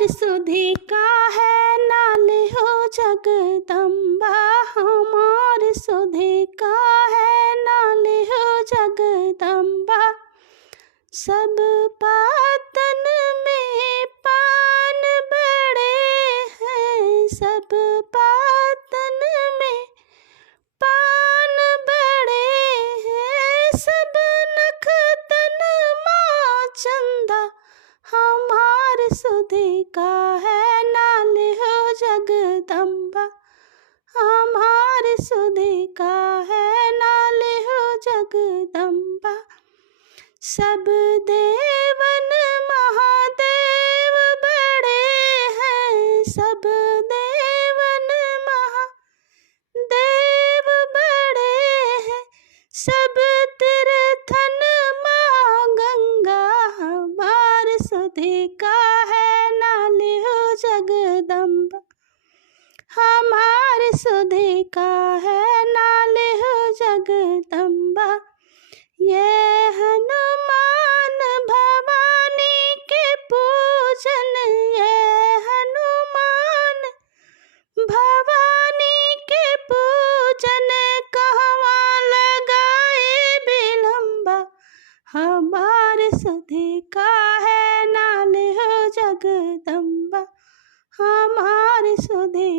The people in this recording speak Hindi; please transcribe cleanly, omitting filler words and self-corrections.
हमार सुधी का है नाल हो जगदम्बा, हमार सुधी का है नाल हो जगदम्बा। सब पातन में पान बड़े हैं, सब पातन में पान बड़े हैं, सब नखतन माँ चंदा, हमार सुधी का है नाल हो जगदम्बा, हमार सुधी का है नाल हो जगदम्बा। सब देवन महादेव बड़े हैं, सब देवन महादेव बड़े हैं, सब तीर्थन माँ गंगा, हमार सुधी का है नाल हो जगदम्बा, हमार सुधी का है नाल हो जगदम्बा। ये हनुमान भवानी के पूजन, ये हनुमान भवानी के पूजन, कहवा लगाए बिलम्बा, हमार सुधी का है नाल हो जगदम्बा, हमार सुधी।